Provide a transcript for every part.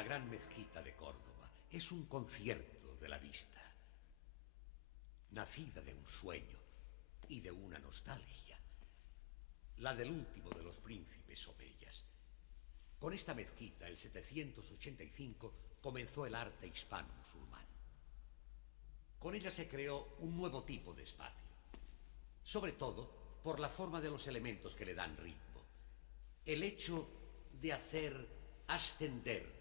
La gran mezquita de Córdoba es un concierto de la vista, nacida de un sueño y de una nostalgia, la del último de los príncipes omeyas. Con esta mezquita, el 785, comenzó el arte hispano-musulmán. Con ella se creó un nuevo tipo de espacio, sobre todo por la forma de los elementos que le dan ritmo. El hecho de hacer ascender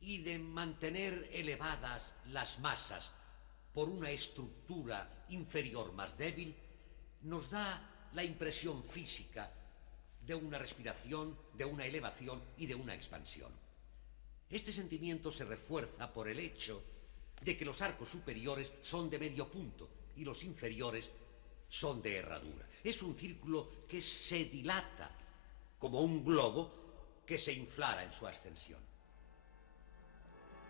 y de mantener elevadas las masas por una estructura inferior más débil nos da la impresión física de una respiración, de una elevación y de una expansión. Este sentimiento se refuerza por el hecho de que los arcos superiores son de medio punto y los inferiores son de herradura. Es un círculo que se dilata como un globo que se inflara en su ascensión.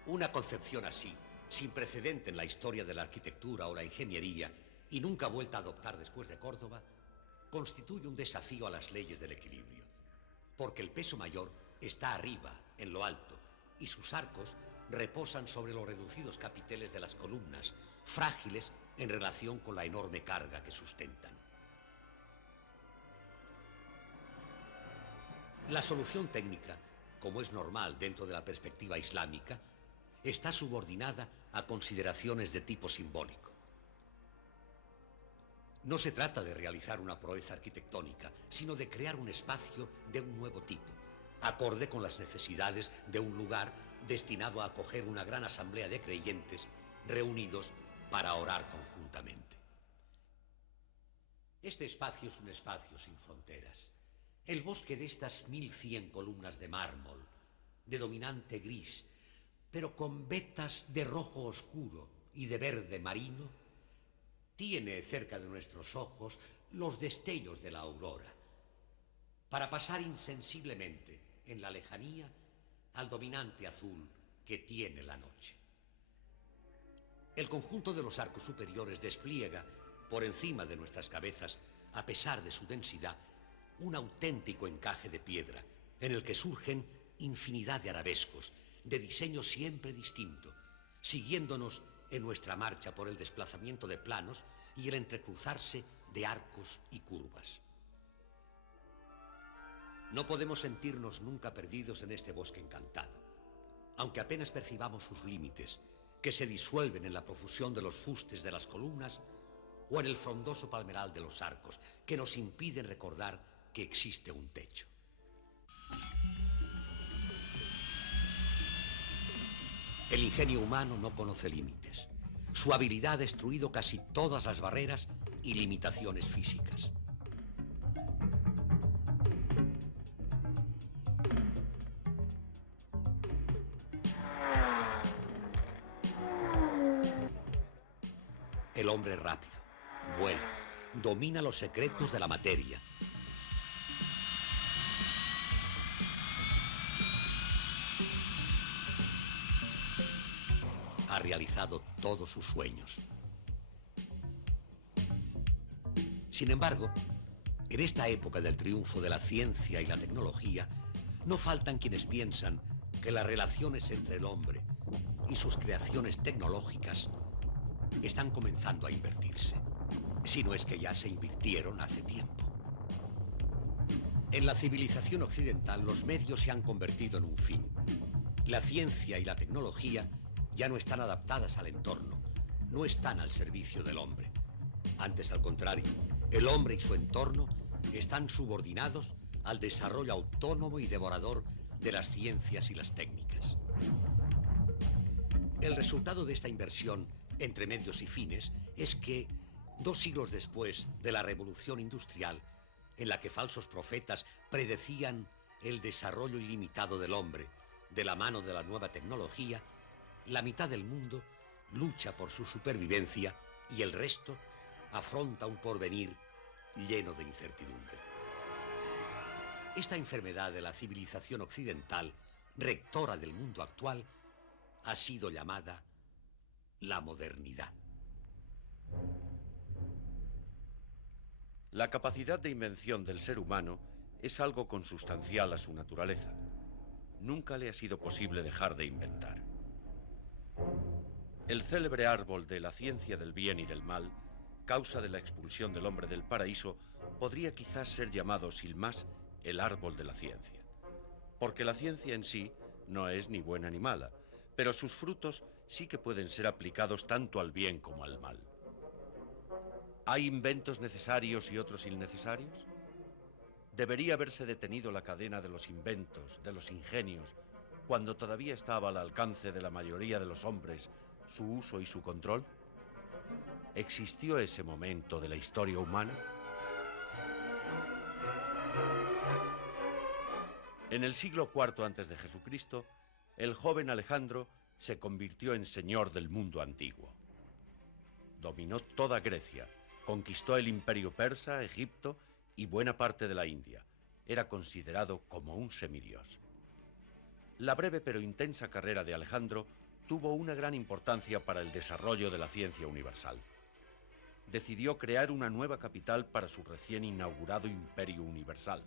Una concepción así, sin precedente en la historia de la arquitectura o la ingeniería y nunca vuelta a adoptar después de Córdoba, constituye un desafío a las leyes del equilibrio, porque el peso mayor está arriba, en lo alto, y sus arcos reposan sobre los reducidos capiteles de las columnas, frágiles en relación con la enorme carga que sustentan. La solución técnica, como es normal dentro de la perspectiva islámica, está subordinada a consideraciones de tipo simbólico. No se trata de realizar una proeza arquitectónica, sino de crear un espacio de un nuevo tipo, acorde con las necesidades de un lugar destinado a acoger una gran asamblea de creyentes reunidos para orar conjuntamente. Este espacio es un espacio sin fronteras. El bosque de estas 1100 columnas de mármol, de dominante gris, pero con vetas de rojo oscuro y de verde marino, tiene cerca de nuestros ojos los destellos de la aurora, para pasar insensiblemente en la lejanía al dominante azul que tiene la noche. El conjunto de los arcos superiores despliega, por encima de nuestras cabezas, a pesar de su densidad, un auténtico encaje de piedra, en el que surgen infinidad de arabescos, de diseño siempre distinto, siguiéndonos en nuestra marcha por el desplazamiento de planos y el entrecruzarse de arcos y curvas. No podemos sentirnos nunca perdidos en este bosque encantado, aunque apenas percibamos sus límites, que se disuelven en la profusión de los fustes de las columnas o en el frondoso palmeral de los arcos, que nos impiden recordar que existe un techo. El ingenio humano no conoce límites. Su habilidad ha destruido casi todas las barreras y limitaciones físicas. El hombre es rápido, vuela, domina los secretos de la materia. Ha realizado todos sus sueños. Sin embargo, en esta época del triunfo de la ciencia y la tecnología, no faltan quienes piensan que las relaciones entre el hombre y sus creaciones tecnológicas están comenzando a invertirse, si no es que ya se invirtieron hace tiempo. En la civilización occidental, los medios se han convertido en un fin. La ciencia y la tecnología ya no están adaptadas al entorno, no están al servicio del hombre. Antes, al contrario, el hombre y su entorno están subordinados al desarrollo autónomo y devorador de las ciencias y las técnicas. El resultado de esta inversión entre medios y fines es que, 2 siglos después de la revolución industrial, en la que falsos profetas predecían el desarrollo ilimitado del hombre de la mano de la nueva tecnología, la mitad del mundo lucha por su supervivencia y el resto afronta un porvenir lleno de incertidumbre. Esta enfermedad de la civilización occidental, rectora del mundo actual, ha sido llamada la modernidad. La capacidad de invención del ser humano es algo consustancial a su naturaleza. nunca le ha sido posible dejar de inventar. El célebre árbol de la ciencia del bien y del mal, causa de la expulsión del hombre del paraíso, podría quizás ser llamado sin más el árbol de la ciencia. Porque la ciencia en sí no es ni buena ni mala, pero sus frutos sí que pueden ser aplicados tanto al bien como al mal. ¿Hay inventos necesarios y otros innecesarios? ¿Debería haberse detenido la cadena de los inventos, de los ingenios, cuando todavía estaba al alcance de la mayoría de los hombres su uso y su control? ¿Existió ese momento de la historia humana? En el siglo IV a.C., el joven Alejandro se convirtió en señor del mundo antiguo. Dominó toda Grecia, conquistó el imperio persa, Egipto y buena parte de la India. Era considerado como un semidios. La breve pero intensa carrera de Alejandro tuvo una gran importancia para el desarrollo de la ciencia universal. Decidió crear una nueva capital para su recién inaugurado imperio universal.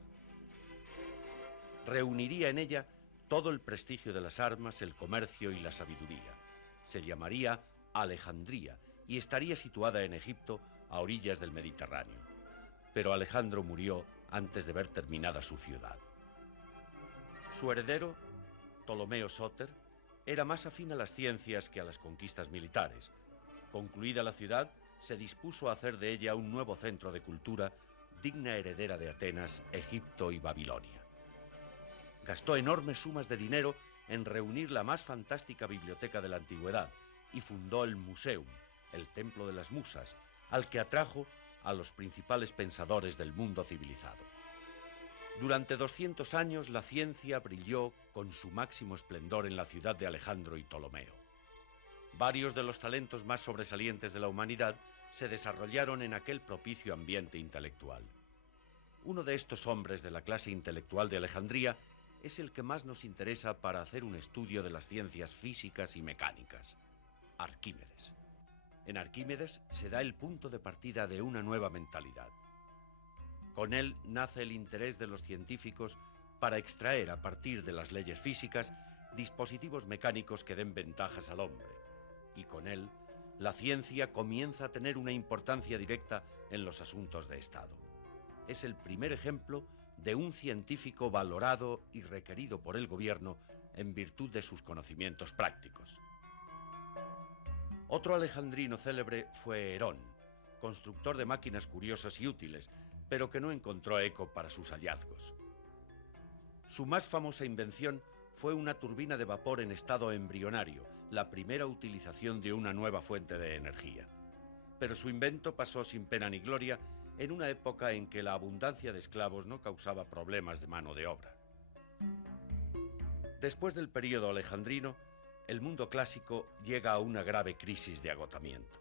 Reuniría en ella todo el prestigio de las armas, el comercio y la sabiduría. Se llamaría Alejandría y estaría situada en Egipto, a orillas del Mediterráneo. Pero Alejandro murió antes de ver terminada su ciudad. Su heredero, Ptolomeo Sóter, era más afín a las ciencias que a las conquistas militares. Concluida la ciudad, se dispuso a hacer de ella un nuevo centro de cultura, digna heredera de Atenas, Egipto y Babilonia. Gastó enormes sumas de dinero en reunir la más fantástica biblioteca de la antigüedad y fundó el Museum, el Templo de las Musas, al que atrajo a los principales pensadores del mundo civilizado. Durante 200 años la ciencia brilló con su máximo esplendor en la ciudad de Alejandro y Ptolomeo. Varios de los talentos más sobresalientes de la humanidad se desarrollaron en aquel propicio ambiente intelectual. Uno de estos hombres de la clase intelectual de Alejandría es el que más nos interesa para hacer un estudio de las ciencias físicas y mecánicas: Arquímedes. En Arquímedes se da el punto de partida de una nueva mentalidad. Con él nace el interés de los científicos para extraer a partir de las leyes físicas dispositivos mecánicos que den ventajas al hombre. Y con él, la ciencia comienza a tener una importancia directa en los asuntos de Estado. Es el primer ejemplo de un científico valorado y requerido por el gobierno en virtud de sus conocimientos prácticos. Otro alejandrino célebre fue Herón, constructor de máquinas curiosas y útiles, pero que no encontró eco para sus hallazgos. Su más famosa invención fue una turbina de vapor en estado embrionario, la primera utilización de una nueva fuente de energía. Pero su invento pasó sin pena ni gloria en una época en que la abundancia de esclavos no causaba problemas de mano de obra. Después del período alejandrino, el mundo clásico llega a una grave crisis de agotamiento.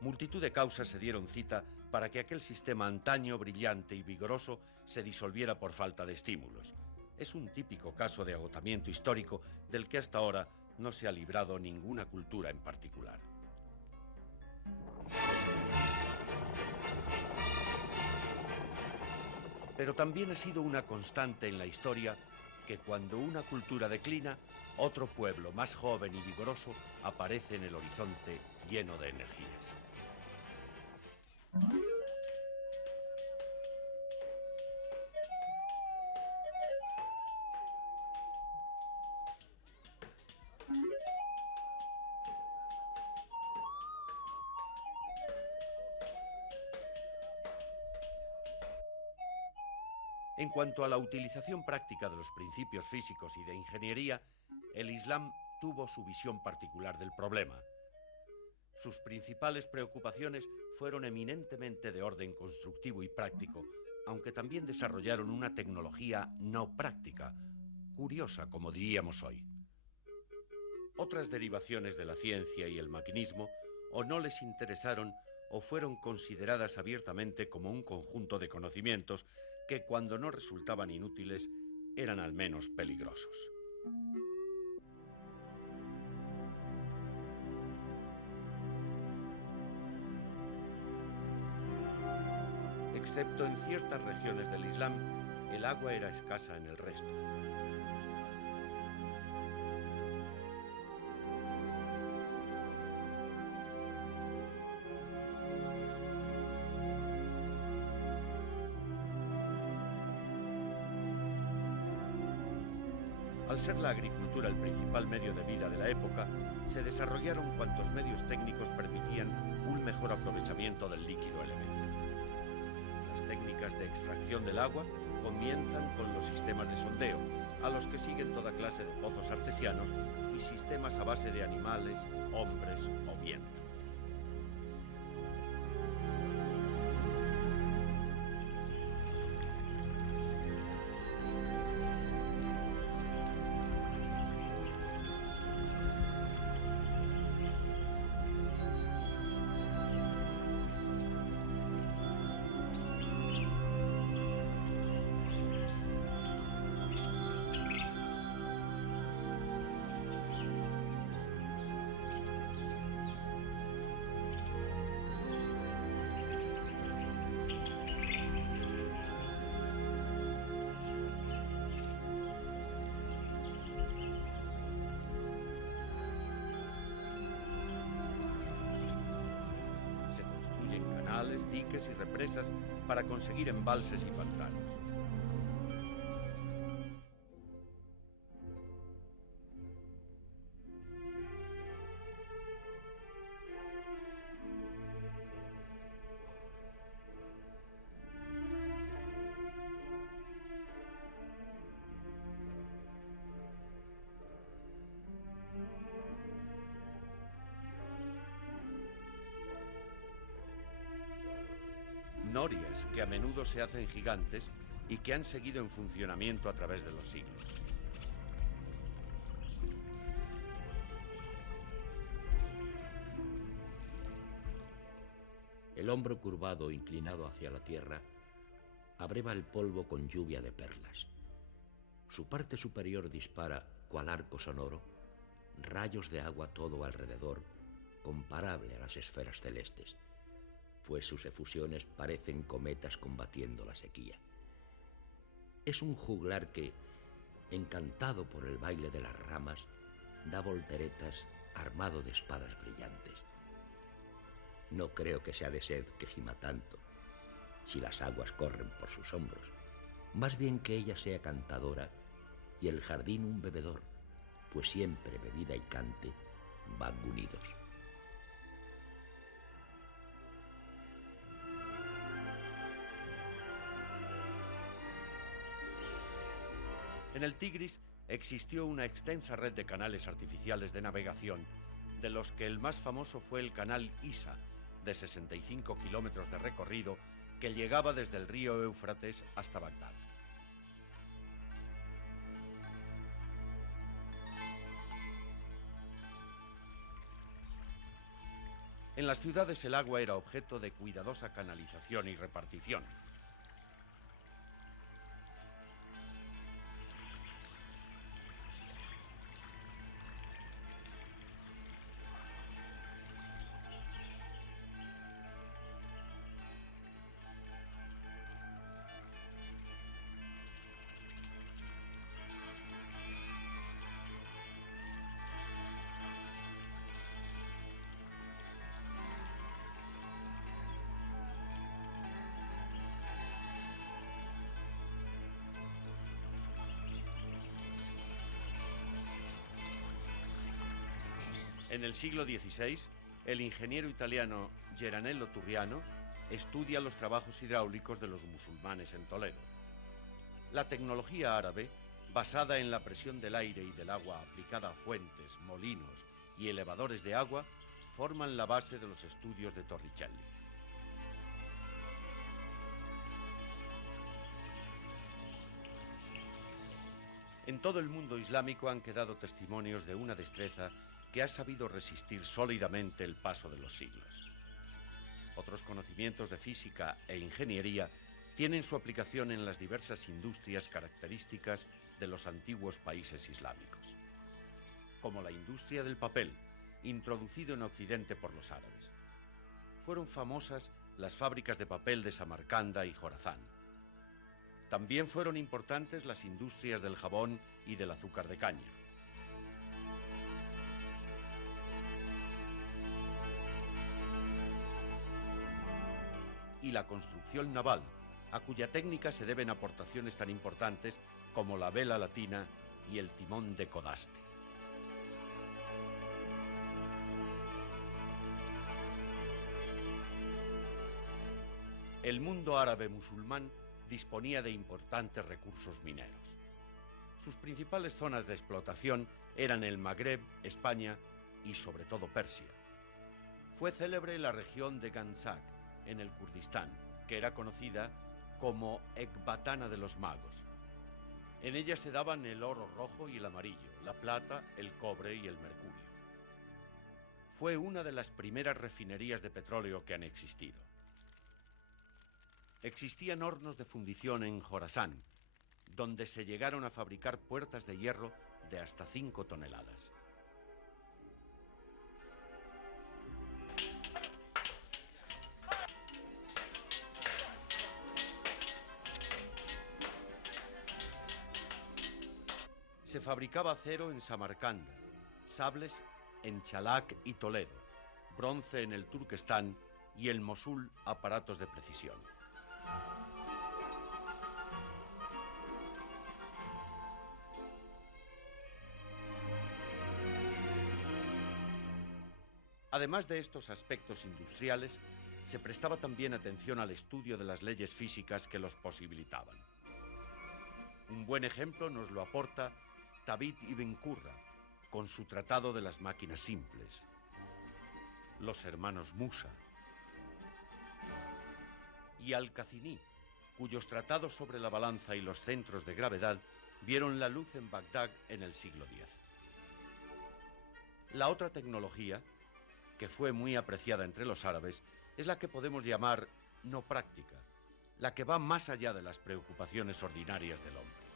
Multitud de causas se dieron cita para que aquel sistema antaño, brillante y vigoroso se disolviera por falta de estímulos. Es un típico caso de agotamiento histórico del que hasta ahora no se ha librado ninguna cultura en particular. Pero también ha sido una constante en la historia que cuando una cultura declina, otro pueblo más joven y vigoroso aparece en el horizonte lleno de energías. En cuanto a la utilización práctica de los principios físicos y de ingeniería, el Islam tuvo su visión particular del problema. Sus principales preocupaciones fueron eminentemente de orden constructivo y práctico, aunque también desarrollaron una tecnología no práctica, curiosa, como diríamos hoy. Otras derivaciones de la ciencia y el maquinismo o no les interesaron o fueron consideradas abiertamente como un conjunto de conocimientos que, cuando no resultaban inútiles, eran al menos peligrosos. Excepto en ciertas regiones del Islam, el agua era escasa en el resto. Al ser la agricultura el principal medio de vida de la época, se desarrollaron cuantos medios técnicos permitían un mejor aprovechamiento del líquido elemento. Las técnicas de extracción del agua comienzan con los sistemas de sondeo, a los que siguen toda clase de pozos artesianos y sistemas a base de animales, hombres o viento. Diques y represas para conseguir embalses y pantanos. Norias que a menudo se hacen gigantes y que han seguido en funcionamiento a través de los siglos. El hombro curvado, inclinado hacia la tierra, abreva el polvo con lluvia de perlas. Su parte superior dispara, cual arco sonoro, rayos de agua todo alrededor, comparable a las esferas celestes, pues sus efusiones parecen cometas combatiendo la sequía. Es un juglar que, encantado por el baile de las ramas, da volteretas armado de espadas brillantes. No creo que sea de sed que gima tanto, si las aguas corren por sus hombros, más bien que ella sea cantadora y el jardín un bebedor, pues siempre bebida y cante van unidos. En el Tigris existió una extensa red de canales artificiales de navegación, de los que el más famoso fue el canal Isa, de 65 kilómetros de recorrido, que llegaba desde el río Éufrates hasta Bagdad. En las ciudades el agua era objeto de cuidadosa canalización y repartición. En el siglo XVI, el ingeniero italiano Geranello Turriano estudia los trabajos hidráulicos de los musulmanes en Toledo. La tecnología árabe, basada en la presión del aire y del agua aplicada a fuentes, molinos y elevadores de agua, forman la base de los estudios de Torricelli. En todo el mundo islámico han quedado testimonios de una destreza que ha sabido resistir sólidamente el paso de los siglos. Otros conocimientos de física e ingeniería tienen su aplicación en las diversas industrias características de los antiguos países islámicos, como la industria del papel, introducido en Occidente por los árabes. Fueron famosas las fábricas de papel de Samarcanda y Jorazán. También fueron importantes las industrias del jabón y del azúcar de caña. Y la construcción naval, a cuya técnica se deben aportaciones tan importantes como la vela latina y el timón de codaste. El mundo árabe musulmán disponía de importantes recursos mineros. Sus principales zonas de explotación eran el Magreb, España y sobre todo Persia. Fue célebre la región de Ganzak, en el Kurdistán, que era conocida como Ecbatana de los magos. En ella se daban el oro rojo y el amarillo, la plata, el cobre y el mercurio. Fue una de las primeras refinerías de petróleo que han existido. Existían hornos de fundición en Jorasán, donde se llegaron a fabricar puertas de hierro de hasta 5 toneladas. Se fabricaba acero en Samarcanda, sables en Chalak y Toledo, bronce en el Turquestán y en Mosul aparatos de precisión. Además de estos aspectos industriales, se prestaba también atención al estudio de las leyes físicas que los posibilitaban. Un buen ejemplo nos lo aporta Tabit ibn Qurra, con su tratado de las máquinas simples, los hermanos Musa y Al-Qaziní, cuyos tratados sobre la balanza y los centros de gravedad vieron la luz en Bagdad en el siglo X. La otra tecnología, que fue muy apreciada entre los árabes, es la que podemos llamar no práctica, la que va más allá de las preocupaciones ordinarias del hombre.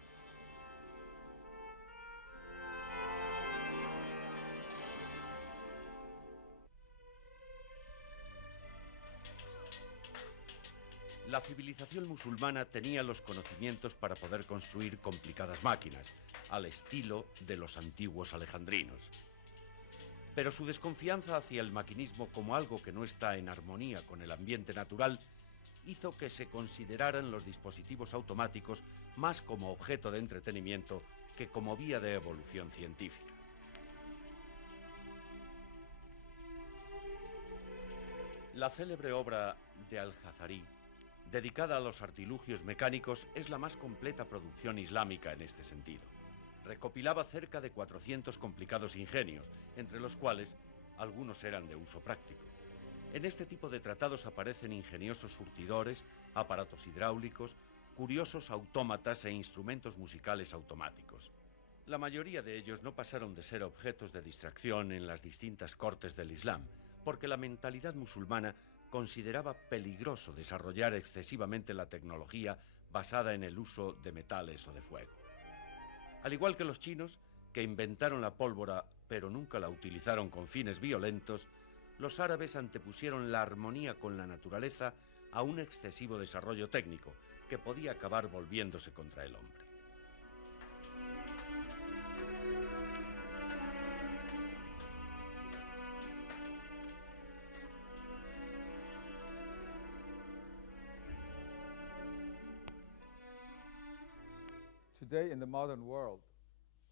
La civilización musulmana tenía los conocimientos para poder construir complicadas máquinas, al estilo de los antiguos alejandrinos. Pero su desconfianza hacia el maquinismo como algo que no está en armonía con el ambiente natural hizo que se consideraran los dispositivos automáticos más como objeto de entretenimiento que como vía de evolución científica. La célebre obra de Al-Jazari, dedicada a los artilugios mecánicos, es la más completa producción islámica en este sentido. Recopilaba cerca de 400 complicados ingenios, entre los cuales algunos eran de uso práctico. En este tipo de tratados aparecen ingeniosos surtidores, aparatos hidráulicos, curiosos autómatas e instrumentos musicales automáticos. La mayoría de ellos no pasaron de ser objetos de distracción en las distintas cortes del Islam, porque la mentalidad musulmana consideraba peligroso desarrollar excesivamente la tecnología basada en el uso de metales o de fuego. Al igual que los chinos, que inventaron la pólvora pero nunca la utilizaron con fines violentos, los árabes antepusieron la armonía con la naturaleza a un excesivo desarrollo técnico que podía acabar volviéndose contra el hombre.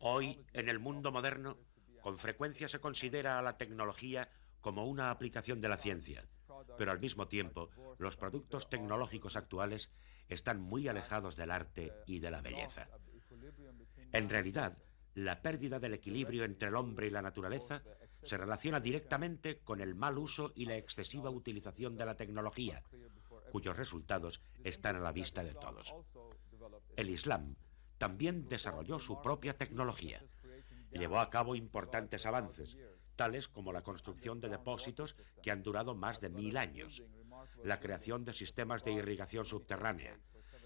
Hoy, en el mundo moderno, con frecuencia se considera a la tecnología como una aplicación de la ciencia, pero al mismo tiempo, los productos tecnológicos actuales están muy alejados del arte y de la belleza. En realidad, la pérdida del equilibrio entre el hombre y la naturaleza se relaciona directamente con el mal uso y la excesiva utilización de la tecnología, cuyos resultados están a la vista de todos. El Islam también desarrolló su propia tecnología. Llevó a cabo importantes avances, tales como la construcción de depósitos que han durado más de 1000 años, la creación de sistemas de irrigación subterránea,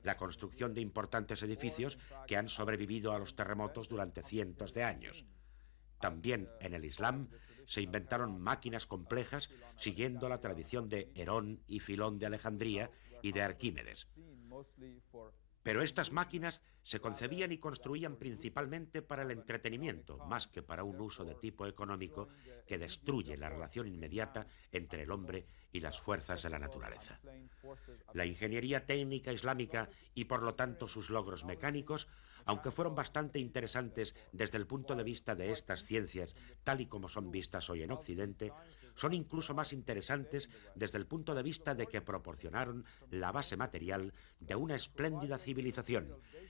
la construcción de importantes edificios que han sobrevivido a los terremotos durante cientos de años. También en el Islam se inventaron máquinas complejas siguiendo la tradición de Herón y Filón de Alejandría y de Arquímedes. Pero estas máquinas se concebían y construían principalmente para el entretenimiento, más que para un uso de tipo económico que destruye la relación inmediata entre el hombre y las fuerzas de la naturaleza. La ingeniería técnica islámica y por lo tanto sus logros mecánicos aunque fueron bastante interesantes desde el punto de vista de estas ciencias, tal y como son vistas hoy en Occidente, son incluso más interesantes desde el punto de vista de que proporcionaron la base material de una espléndida civilización,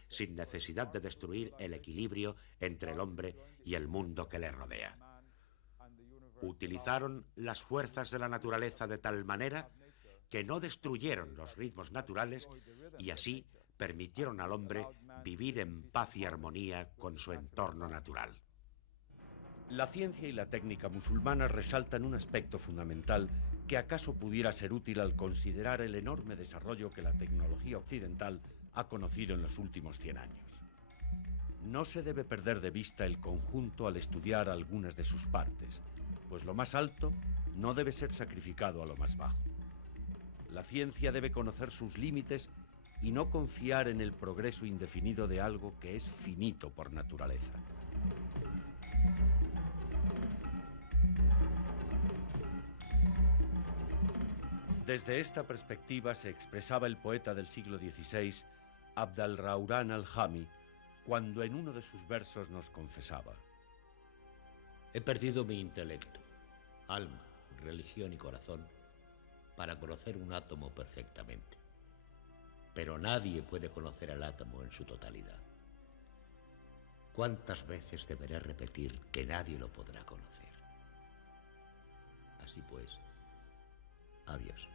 sin necesidad de destruir el equilibrio entre el hombre y el mundo que le rodea. Utilizaron las fuerzas de la naturaleza de tal manera que no destruyeron los ritmos naturales y así permitieron al hombre vivir en paz y armonía con su entorno natural. La ciencia y la técnica musulmanas resaltan un aspecto fundamental que acaso pudiera ser útil al considerar el enorme desarrollo que la tecnología occidental ha conocido en los últimos 100 años. No se debe perder de vista el conjunto al estudiar algunas de sus partes, pues lo más alto no debe ser sacrificado a lo más bajo. La ciencia debe conocer sus límites y no confiar en el progreso indefinido de algo que es finito por naturaleza. Desde esta perspectiva se expresaba el poeta del siglo XVI, Abd al-Rahman al-Jami, cuando en uno de sus versos nos confesaba: He perdido mi intelecto, alma, religión y corazón para conocer un átomo perfectamente. Pero nadie puede conocer al átomo en su totalidad. ¿Cuántas veces deberé repetir que nadie lo podrá conocer? Así pues, adiós.